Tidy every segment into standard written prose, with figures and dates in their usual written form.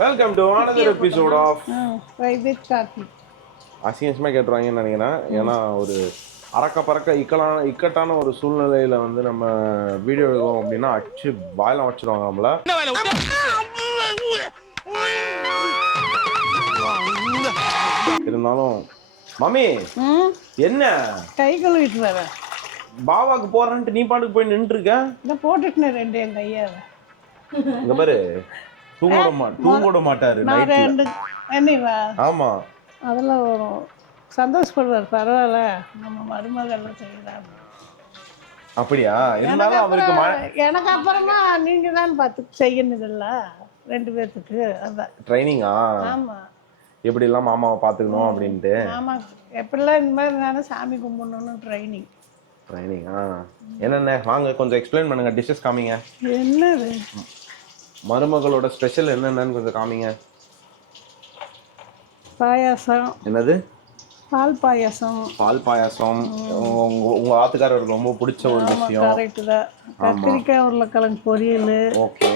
Welcome to another episode of Private Coffee. அசிங்கமா கேட்டுருவாங்கன்னு நினைக்கிறேன். ஏன்னா ஒரு அறக்க பறக்க இக்கட்டான ஒரு சூழ்நிலையில வந்து நம்ம வீடியோ எடுக்கிறோம் அப்படின்னா அடிச்சு வாயிலாம் வச்சிருவாங்க நம்மள. இருந்தாலும் மம்மி என்ன கை கழுவிட்டு வர பாபாக்கு போறேன்ட்டு நீ பாட்டுக்கு போய் நின்று இருக்க. இந்த போட்டுட்டு ரெண்டு என் கையால இங்க பாரு தூங்க மாட்டாரு நைட்ல. என்னவா ஆமா அதெல்லாம் வரும். சந்தோஷப்படுவார். பரவாயில்ல நம்ம மருமகள் செய்யலாம். அப்படியா? இருந்தாலும் அவருக்கு எனக்கு அப்புறமா நீங்க தான் பார்த்து செய்யணும் இல்ல ரெண்டு பேர்த்துக்கு. அதான் ட்ரைனிங்கா? ஆமா. எப்படி எல்லாம் மாமாவை பாத்துக்கணும் அப்படின்ட்டு. ஆமா. எப்படிலாம் இந்த மாதிரி நானும் சாமி கும்பிடணும்னு ட்ரைனிங்கா? என்னென்ன வாங்க கொஞ்சம் எக்ஸ்பிளைன் பண்ணுங்க. டிஷ்ஷஸ் காமிங்க. என்னது மருமகளோட ஸ்பெஷல் என்னென்னு கொஞ்சம் காமிங்க. பாயாசம். என்னது? பால் பாயாசம். பால் பாயாசம் உங்க ஆத்துக்காரருக்கு ரொம்ப பிடிச்ச ஒரு விஷயம். கரெக்ட் தான். கத்திரிக்காய் உருளைக்கிழங்கு பொரியல். ஓகே.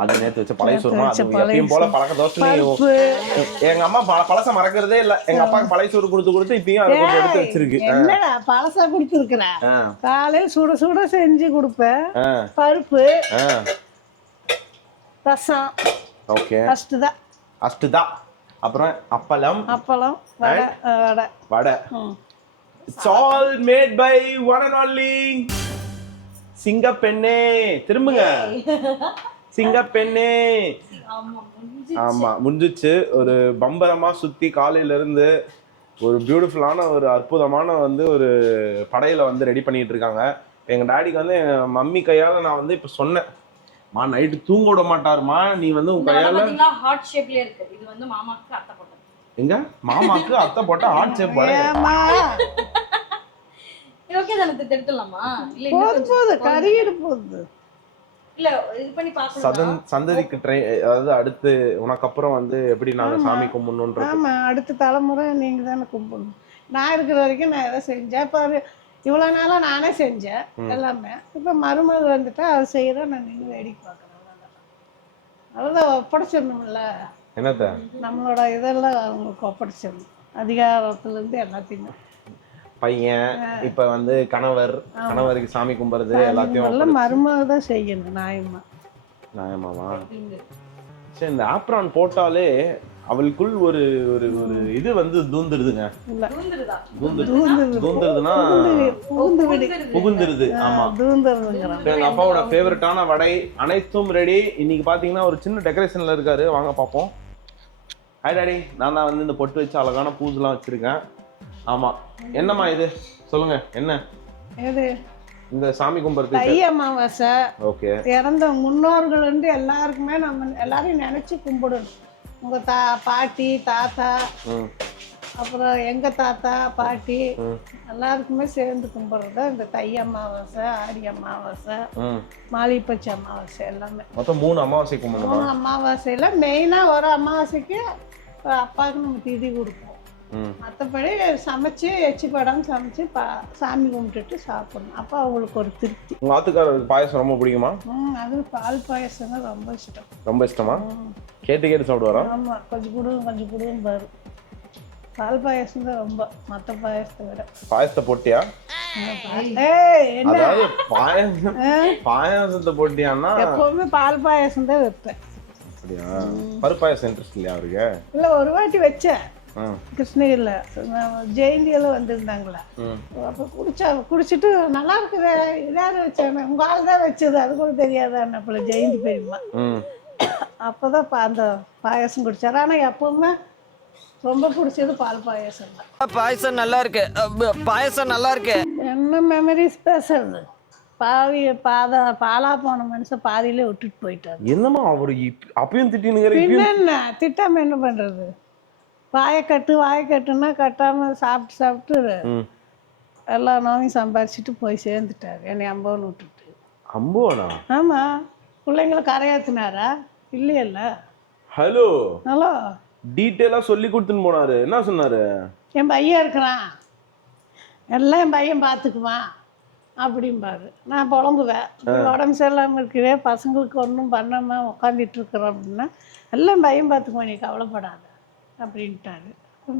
அது நேத்து வச்ச பழைய சோறுமா? அது எப்பயும் போல பழக்க தோசை. எங்க அம்மா பழச மறக்கிறதே இல்ல. எங்க அப்பாக்கு பழைய சோறு கொடுத்து இப்பயும் அதை கொஞ்சம் எடுத்து வச்சிருக்கு. என்னடா பழசா கொடுத்துருக்கிறேன். காலையில் சுட சுட செஞ்சு கொடுப்பேன். பருப்பு ரசம். ஓகே. அஷ்டுதான். அப்புறம் அப்பளம் வடை. It's all made by one and only சிங்கப்பெண்ணே. திரும்புங்க. சிங்கப்பெண்ணே. ஆமா முடிஞ்சிச்சு. ஒரு பம்பரமா சுத்தி காலையில இருந்து ஒரு பியூட்டிஃபுல்லான ஒரு அற்புதமான வந்து ஒரு படையில வந்து ரெடி பண்ணிட்டு இருக்காங்க. எங்க டாடிக்கு வந்து மம்மி கையால நான் வந்து இப்ப சொன்னேன், மா நைட்டு தூங்க விட மாட்டாருமா, நீ வந்து உங்க கையால ஹார்ட் ஷேப்ல இருக்கு. இது வந்து மாமாக்கு அத்தை போட்டது. எங்க மாமாக்கு அத்தை போட்ட ஹார்ட் ஷேப் வர. ஓகே தான எடுத்துலாமா? இல்ல போது கறியிடு போகுது. இல்ல இது பண்ணி பாக்கணும். சந்ததிக்கு அதாவது அடுத்து உனக்கு அப்புறம் வந்து எப்படி நாங்க சாமி கும்பிடணும்ன்ற. ஆமா அடுத்த தலைமுறை நீங்க தானே கும்பிடணும். நான் இருக்கிற வரைக்கும் நான் எதை செஞ்சேன் பாரு. இவ்வளவு நாளா நானே செஞ்சேன் எல்லாமே. இப்ப மருமகள் வந்துட்டா அது செய்யறோம். நான் நின்று வேடிக்கை பார்க்கறேன். அவ்வளவுதான். ஒப்படைச்சிடணும்ல. என்னத்த நம்மளோட இதெல்லாம் அவங்களுக்கு ஒப்படைச்சிடணும். அதிகாரத்துல இருந்து எல்லாத்தையுமே. பையன் இப்ப வந்து கணவருக்கு சாமி கும்பிடுறது எல்லாத்தையும் மருமக தான் செய்யணும். நியாயமாவா? சரி, இந்த ஆப்ரான் போட்டாலே அவளுக்குள் ஒரு ஒரு ஒரு இது வந்து தூந்துருதுங்க. தூந்துருதுன்னா புகுந்துருது. ஆமா எங்க அப்பாவோட ஃபேவரட்டான வடை அனைத்தும் ரெடி. இன்னைக்கு பாத்தீங்கன்னா ஒரு சின்ன டெக்கரேஷன்ல இருக்காரு. வாங்க பாப்போம். Hi daddy. நான் தான் வந்து இந்த பொட்டு வச்சு அழகான பூஜெல்லாம் வச்சிருக்கேன். ஆமா. என்னம்மா இது சொல்லுங்க. என்ன இது? இந்த சாமி கும்பிடுறது தை அமாவாசை. ஓகே. இறந்த முன்னோர்கள் வந்து எல்லாருக்குமே நம்ம எல்லாரையும் நினைச்சு கும்பிடணும். உங்க பாட்டி தாத்தா அப்புறம் எங்க தாத்தா பாட்டி எல்லாருக்குமே சேர்ந்து கும்பிடுறது இந்த தை அமாவாசை, ஆடி அமாவாசை, மாலிப்பச்சி அமாவாசை எல்லாமே. மொத்தம் 3 அமாவாசை கும்பிடணும். 3 அமாவாசையில மெயினா ஒரு அமாவாசைக்கு அப்பாவுக்கு நம்ம திதி கொடுப்போம். மற்றபடி சமைச்சு எச்சிப்படாமல் சமைச்சு சாமி கும்பிட்டுட்டு சாப்பிடணும். அப்போ அவங்களுக்கு ஒரு திருப்தி. உங்கள் ஆத்துக்காரருக்கு பாயசம் ரொம்ப பிடிக்குமா? அது பால் பாயசம் தான் ரொம்ப இஷ்டம். ரொம்ப இஷ்டமா? கேட்டு சாப்பிடுவாரா? ஆமாம். கொஞ்சம் கொடுங்க பாரு. பால் பாயசம் தான் ரொம்ப. மற்ற பாயசத்தை விட. பாயசத்தை போட்டியா? பாயசத்தை போட்டியான்னா எப்பவுமே பால் பாயசம் தான் வைப்பேன். அப்படியா? பருப்பு பாயசம் இன்ட்ரெஸ்ட் இல்லையா அவருக்கு? இல்லை ஒரு வாட்டி வச்சேன் கிருஷ்ணகிரியில். ஜெயந்தியெல்லாம் வந்திருந்தாங்களா. அப்போ குடிச்சிட்டு நல்லா இருக்குது. இதாவது வச்சேன். உங்க ஆள் தான் வச்சது. அது கூட தெரியாதான் அப்பல ஜெயந்தி பெரியம்மா. அப்போதான் அந்த பாயசம் குடிச்சாரு. ஆனால் எப்பவுமே ரொம்ப பிடிச்சது பால் பாயசம் தான். பாயசம் நல்லா இருக்கு. பாயசம் நல்லா இருக்கு. என்ன மெமரிஸ் பேசுறது. பாலா போன மனுஷன் பாதியிலே விட்டுட்டு போயிட்டாரு. என்னமா அவரு அப்பயும் திட்டினுங்கிற? என்ன திட்டாம என்ன பண்றது? வாயக்கட்டுன்னா கட்டாமல் சாப்பிட்டு எல்லா நோயும் சம்பாரிச்சிட்டு போய் சேர்ந்துட்டாரு. என்னை அம்போன்னு விட்டுட்டு. அம்போனா? ஆமாம். பிள்ளைங்களை கரையாத்தினாரா? இல்லையல்ல. ஹலோ ஹலோ டீட்டெயிலாக சொல்லி கொடுத்துன்னு போனாரு. என்ன சொன்னாரு? என் பையன் இருக்கிறான், எல்லாம் என் பையன் பார்த்துக்குவான் அப்படிம்பாரு. நான் புலம்புவேன், இப்படி உடம்பு சரியில்லாமல் இருக்கிறே, பசங்களுக்கு ஒன்றும் பண்ணாமல் உட்காந்துட்டு இருக்கிறோம் அப்படின்னா, எல்லாம் பையன் பார்த்துக்குவோம், நீ கவலைப்படாத அப்படின்ட்டாரு.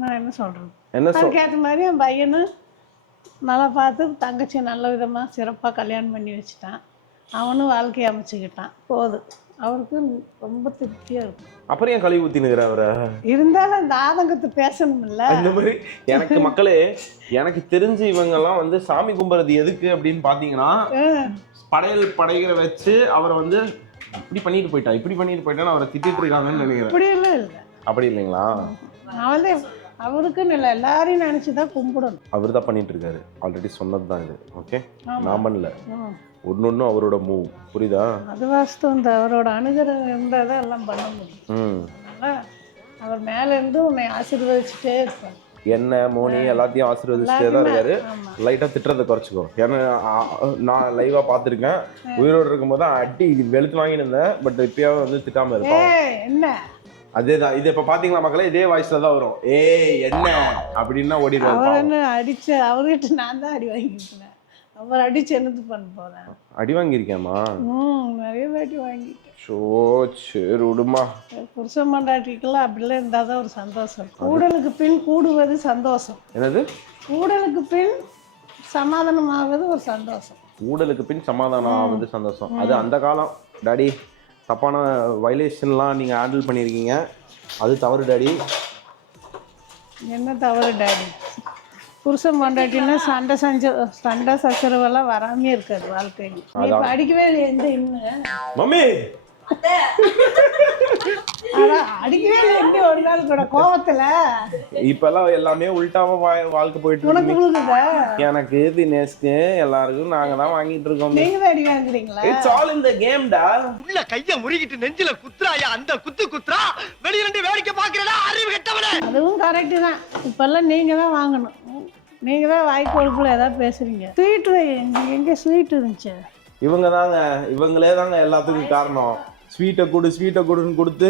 நான் என்ன சொல்கிறது? அதுக்கேற்ற மாதிரி என் பையனும் நல்லா பார்த்து தங்கச்சி நல்ல விதமாக சிறப்பாக கல்யாணம் பண்ணி வச்சுட்டான். அவனும் வாழ்க்கையை அமைச்சுக்கிட்டான். போதும், அவருக்கு ரொம்ப திருப்தியாக இருக்கும். அப்புறம் ஏன் கழுவி ஊற்றினுங்கிற அவரை? இருந்தாலும் அந்த ஆதங்கத்தை பேசணும்ல. இந்த மாதிரி எனக்கு மக்களே, எனக்கு தெரிஞ்சு இவங்கெல்லாம் வந்து சாமி கும்பிட்றது எதுக்கு அப்படின்னு பார்த்தீங்கன்னா, படைகிற வச்சு அவரை வந்து இப்படி பண்ணிட்டு போயிட்டான்னு அவரை திட்டிட்டு இருக்காங்கன்னு நினைக்கிறேன். அப்படியெல்லாம் இல்லை. அப்படி இல்லைங்களா? அவன் அவருக்குன்னு இல்லை, எல்லாரையும் நினச்சி தான் கும்பிடணும். அவர் தான் பண்ணிட்டு இருக்காரு. ஆல்ரெடி சொன்னது தான் இது. ஓகே, நான் பண்ணல. ஒன்னொன்னும் அவரோட மூவ், புரியுதா? அது வாஸ்தவம். இந்த அவரோட அனுகிரகம் இருந்தால் தான் எல்லாம் பண்ண முடியும். அதனால் அவர் மேலேருந்து உன்னை ஆசீர்வதிச்சுட்டே இருப்பார். என்ன மோனி எல்லாத்தையும் ஆசீர்வதிச்சுட்டே தான் இருக்காரு. லைட்டாக திட்டுறதை குறைச்சிக்கோ. ஏன்னா நான் லைவாக பார்த்துருக்கேன். உயிரோடு இருக்கும்போது அடி வெளுத்து வாங்கிட்டு இருந்தேன். பட் இப்பயாவது வந்து திட்டாமல் இருப்பேன். என்ன அதேதான். இது இப்ப பாத்தீங்களா மக்களே, இதே வாய்ஸ்ல தான் வரும். ஏய் என்ன அப்படின்னா ஓடிடுவாரு. அவர் என்ன அடிச்ச, அவர்கிட்ட நான் தான் அடி வாங்கிட்டேன். அவர் அடிச்சு என்னது பண்ண போறேன்? அடி வாங்கியிருக்கேம்மா. நிறைய வாட்டி வாங்கிட்டேன். சரி விடுமா. புருஷன் மண்டாட்டிக்கெல்லாம் அப்படிலாம் இருந்தால் தான் ஒரு சந்தோஷம். கூடலுக்கு பின் கூடுவது சந்தோஷம். என்னது? கூடலுக்கு பின் சமாதானம் ஆவது ஒரு சந்தோஷம். கூடலுக்கு பின் சமாதானம் ஆவது சந்தோஷம். அது அந்த காலம் டாடி. தப்பான வயலேஷன்லாம் நீங்கள் ஹேண்டில் பண்ணியிருக்கீங்க. அது தவறு டாடி. என்ன தவறு டாடி? புருஷன் பொண்டாட்டின்னா சண்டை சச்சரவெல்லாம் வராமே இருக்காது வாழ்க்கையில். நீ இப்போ அடிக்கவே இல்லை எந்த இன்னும் மம்மி அடிக்கவே இல்லை எந்த ஒரு நாள் கூட கோவத்துல. இப்பெல்லாம் எல்லாமே உள்டாம வாழ்க்கை போயிட்டு இருக்கு. எனக்கு தினேஷ்க்கு எல்லாருக்கும் நாங்க தான் வாங்கிட்டு இருக்கோம். நீங்க தான் அடி வாங்குறீங்களா? It's all in the game டா. உள்ள கைய முறிக்கிட்டு நெஞ்சில குத்துறாயா, அந்த குத்துறா வெளிய ரெண்டு வேடிக்கை பாக்குறடா அறிவு கெட்டவனே. அதுவும் கரெக்ட் தான். இப்பெல்லாம் நீங்க தான் வாங்கணும். நீங்க தான் வாய் கொழுப்புல ஏதாவது பேசுறீங்க. ஸ்வீட் எங்க ஸ்வீட் இருந்துச்சு? இவங்களே தாங்க எல்லாத்துக்கும் காரணம். ஸ்வீட்டை கொடுன்னு கொடுத்து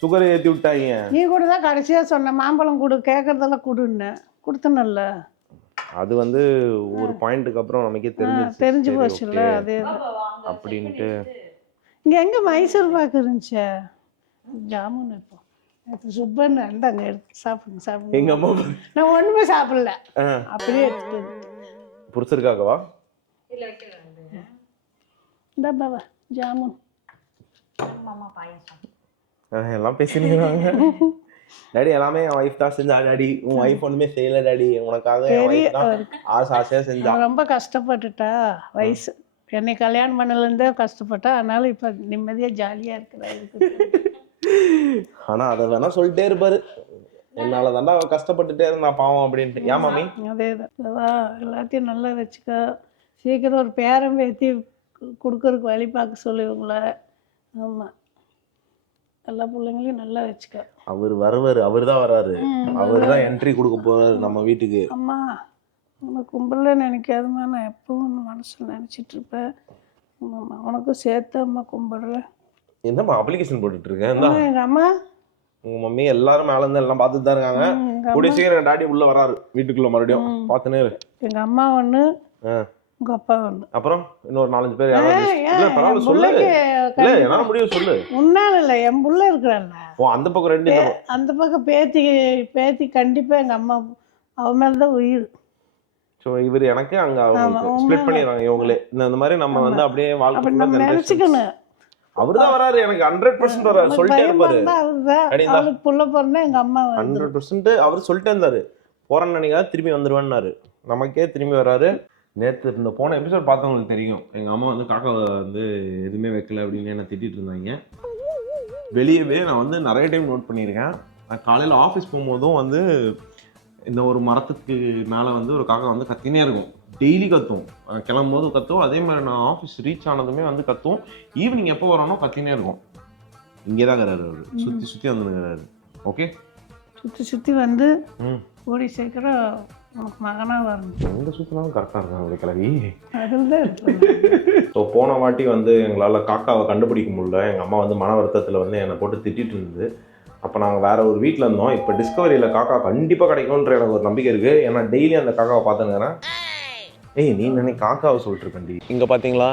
சுகரை ஏற்றி விட்டாங்க. நீ கூட தான் கடைசியாக சொன்ன மாம்பழம் கொடு, கேட்கறதெல்லாம் கொடுன்னு கொடுத்தனல்ல. அது வந்து ஒரு பாயிண்ட்டுக்கு அப்புறம் நமக்கே தெரிஞ்சு போச்சுல்ல. அதே அப்படின்ட்டு. இங்கே எங்கே மைசூர் பாக்கு இருந்துச்சு? ஜாமுன் இப்போ சுப்பன் அந்தாங்க எடுத்து சாப்பிடுங்க. எங்கள் அம்மா நான் ஒன்றுமே சாப்பிடல, அப்படியே எடுத்து. புரிச்சிருக்காகவா? இந்த பாவா ஜாமுன் எல்லாம் பேசினாங்க. டாடி எல்லாமே என் ஒய்ஃப் தான் செஞ்சா. டாடி உன் ஒய்ஃப் ஒண்ணுமே செய்யல டாடி, உனக்காக ஆசையா செஞ்சா. ரொம்ப கஷ்டப்பட்டுட்டா. வயசு என்னை கல்யாணம் பண்ணலேருந்தே கஷ்டப்பட்டா. அதனால இப்ப நிம்மதியா ஜாலியா இருக்கிறா. ஆனா அதை வேணா சொல்லிட்டே இருப்பாரு, என்னால தாண்டா கஷ்டப்பட்டுட்டே இருந்தா பாவம் அப்படின்ட்டு. ஏன் மாமி? அதேதான். எல்லாத்தையும் நல்லா வச்சுக்க. சீக்கிரம் ஒரு பேரம் பேத்தி கொடுக்கறதுக்கு வழி பார்க்க சொல்லுவீங்கள. ஆமாம், எல்லா பிள்ளைங்களையும் நல்லா வச்சுக்க. அவர் அவர் தான் வராரு. அவர் தான் என்ட்ரி கொடுக்க போறாரு நம்ம வீட்டுக்கு. அம்மா உனக்கு கும்பல நினைக்காதுமா, நான் எப்பவும் மனசில் நினச்சிட்டு இருப்பேன். உனக்கும் சேர்த்து அம்மா கும்பிடுறேன். என்னம்மா அப்ளிகேஷன் போட்டுட்டு இருக்கேன்? எங்கள் அம்மா உங்க மம்மி எல்லாரும் மேல இருந்து எல்லாம் பார்த்துட்டு தான் இருக்காங்க. கூடிய சீக்கிரம் டாடி உள்ள வராரு வீட்டுக்குள்ள, மறுபடியும் பார்த்துனே இரு. எங்கள் அம்மா ஒன்று, உங்க அப்பா ஒன்று, அப்புறம் இன்னொரு 4-5 பேர். பரவாயில்ல சொல்லு. இல்ல என்னால முடியும் சொல்லு. உன்னால இல்ல, என் புள்ள இருக்கிறான்ல. ஓ அந்த பக்கம் 2. அந்த பக்கம் பேத்தி கண்டிப்பா எங்க அம்மா அவ மேலதான் உயிர். ஸோ இவர் எனக்கு அங்க ஸ்ப்ளிட் பண்ணிடுறாங்க இவங்களே. இந்த மாதிரி நம்ம வந்து அப்படியே வாழ்க்கை நினைச்சுக்கணும். அவர்தான் வராரு, எனக்கு 100% வராரு. சொல்லிட்டே இருப்பாரு. அவருக்கு புள்ள பிறந்தா எங்க அம்மா 100% அவர் சொல்லிட்டே இருந்தாரு. போறேன்னு நினைக்காது திரும்பி வந்துருவேன்னாரு. நமக்கே திரும்பி வராரு. நேற்று இந்த போன எபிசோட் பார்த்தவங்களுக்கு தெரியும், எங்கள் அம்மா வந்து காக்கா வந்து எதுவுமே வைக்கல அப்படின்னு என்ன திட்டிகிட்டு இருந்தாங்க. வெளியவே நான் வந்து நிறைய டைம் நோட் பண்ணியிருக்கேன். நான் காலையில் ஆஃபீஸ் போகும்போதும் வந்து இந்த ஒரு மரத்துக்கு மேலே வந்து ஒரு காக்கா வந்து கத்தினே இருக்கும். டெய்லி கத்தும், கிளம்பும் போது கத்தும். அதே மாதிரி நான் ஆஃபீஸ் ரீச் ஆனதுமே வந்து கத்தும். ஈவினிங் எப்போ வரானோ கத்தினே இருக்கும். இங்கே தான் இருக்கிறாரு அவர், சுற்றி வந்துருக்கிறாரு. ஓகே, சுற்றி வந்து ஓடி சீக்கிரம் உனக்கு மகனாக வரணும். எங்கே சுற்றினாலும் கரெக்டாக இருக்காங்க கிளவி. அதுதான். ஸோ போன வாட்டி வந்து எங்களால் காக்காவை கண்டுபிடிக்க முடியல. எங்கள் அம்மா வந்து மன வருத்தத்தில் வந்து என்னை போட்டு திட்டிகிட்டு இருந்தது. அப்போ நாங்கள் வேறு ஒரு வீட்டில் இருந்தோம். இப்போ டிஸ்கவரியில் காக்கா கண்டிப்பாக கிடைக்கும்ன்ற எனக்கு ஒரு நம்பிக்கை இருக்குது. ஏன்னா டெய்லி அந்த காக்காவை பார்த்துனுக்கிறேன். ஏய் நீ காக்காவை சொல்லிட்டு இருக்கண்டி. இங்கே பார்த்தீங்களா,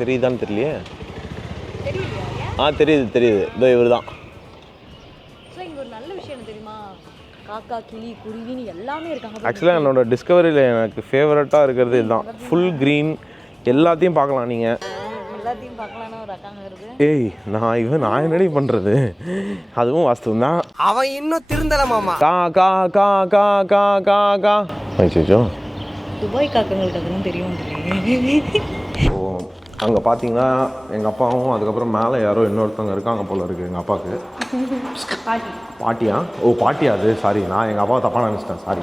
தெரியுதான்னு தெரியலையே. தெரியுது இதோ இவர் தான். இங்க ஒரு நல்ல விஷயம் என்ன தெரியுமா, காக்கா கிளி குருவின்னு எல்லாமே இருக்காங்க. ஆக்சுவலாக என்னோட டிஸ்கவரியில் எனக்கு ஃபேவரட்டாக இருக்கிறது இதுதான். ஃபுல் க்ரீன், எல்லாத்தையும் பார்க்கலாம் நீங்கள். எல்லாத்தையும் பார்க்கலாம்னு ஒரு அக்காங்க வருது. ஏய் நான் என்னடி பண்ணுறது, அதுவும் வாஸ்தவம் தான். அவன் இன்னும் திருந்தல மாமா. கா கா கா கா கா கா கா ஐயோ, துபாய் காக்கங்களுக்கு அதுவும் தெரியும். ஸோ அங்கே பார்த்தீங்கன்னா எங்கள் அப்பாவும் அதுக்கப்புறம் மேலே யாரோ இன்னொருத்தவங்க இருக்காங்க போல இருக்குது எங்கள் அப்பாவுக்கு. பாட்டியா? ஓ பாட்டியா அது, சாரி நான் எங்கள் அப்பாவை தப்பாக நினச்சிட்டேன், சாரி.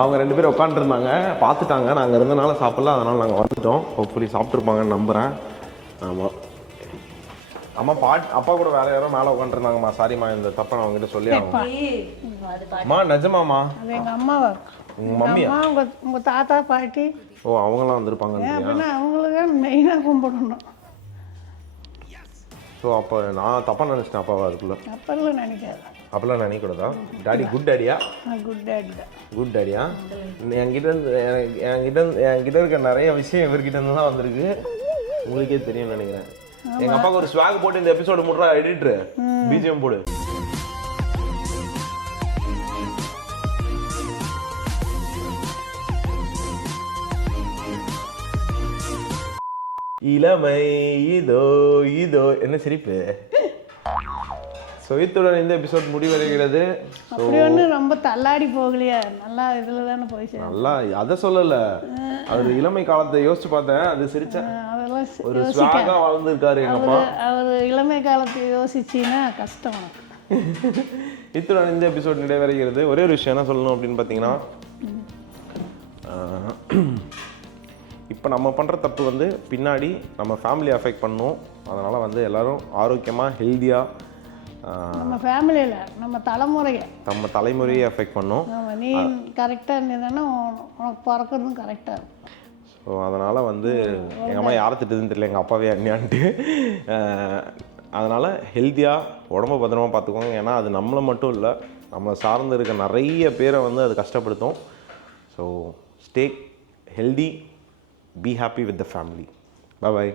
அவங்க 2 பேரும் உட்காந்துருந்தாங்க, பார்த்துட்டாங்க நாங்கள் இருந்தனால சாப்பிடல, அதனால் நாங்கள் வந்துட்டோம். ஹோப்ஃபுல்லி சாப்பிட்ருப்பாங்கன்னு நம்புகிறேன். ஆமாம் அம்மா அப்பா கூட வேற யாரோ மேலே உட்காந்துருந்தாங்கம்மா, சாரிம்மா இந்த தப்பை நான் அவங்ககிட்ட சொல்லி ஆகம்மா. நிஜமாம்மா? அது எங்கள் அம்மாவா? உங்கள் மம்மியா? உங்கள் தாத்தா பாட்டி. ஓ அவங்களாம் வந்திருப்பாங்க அப்படின்னா அவங்களுக்கு மெயினாக கும்பிடணும். ஸோ அப்போ நான் தப்பாக நினச்சிட்டேன் அப்பாவா அதுக்குள்ளே. அப்பெல்லாம் நினைக்காது. அப்பெல்லாம் நினைக்கூடாதா? டாடி குட் டேடியா? குட் டேடி தான். குட் டேடியா? என்கிட்ட இருக்க நிறைய விஷயம் இவர்கிட்ட இருந்து தான் வந்திருக்கு, உங்களுக்கே தெரியும்னு நினைக்கிறேன். எங்க அப்பாவுக்கு ஒரு ஸ்வாக் போட்டு இந்த எபிசோடு முடுறா எடிட்டர், பிஜிஎம் போடு. இளமை இதோ இதோ, என்ன சிரிப்பு? ஸோ இத்துடன் இந்த எபிசோட் முடிவடைகிறது. அப்படி ஒன்று ரொம்ப தள்ளாடி போகலையா, நல்லா இதில் தானே போய் சேரும். நல்லா அதை சொல்லலை, அவர் இளமை காலத்தை யோசிச்சு பார்த்தேன், அது சிரிச்சேன். அதெல்லாம் ஒரு ஸ்வாகா வாழ்ந்துருக்காரு எங்க அப்பா. அவர் இளமை காலத்தை யோசிச்சின்னா கஷ்டம் உனக்கு. இத்துடன் இந்த எபிசோட் நிறைவடைகிறது. ஒரே ஒரு விஷயம் என்ன சொல்லணும் அப்படின்னு பார்த்தீங்கன்னா, இப்போ நம்ம பண்ணுற தப்பு வந்து பின்னாடி நம்ம ஃபேமிலி அஃபெக்ட் பண்ணும். அதனால் வந்து எல்லோரும் ஆரோக்கியமாக ஹெல்த்தியாக, நம்ம ஃபேமிலியில் நம்ம தலைமுறையை அஃபெக்ட் பண்ணும். நீ கரெக்டாக இருந்ததுன்னா உனக்கு பிறக்கிறதும் கரெக்டாக இருக்கும். ஸோ அதனால் வந்து எங்கள் அம்மா யாரை திட்டுதுன்னு தெரியல, எங்கள் அப்பாவே அண்ணியான்ட்டு. அதனால் ஹெல்த்தியாக உடம்பை பத்திரமா பார்த்துக்கோங்க. ஏன்னா அது நம்மளை மட்டும் இல்லை, நம்மளை சார்ந்து இருக்க நிறைய பேரை வந்து அது கஷ்டப்படுத்தும். So stay healthy, be happy with the family. Bye bye.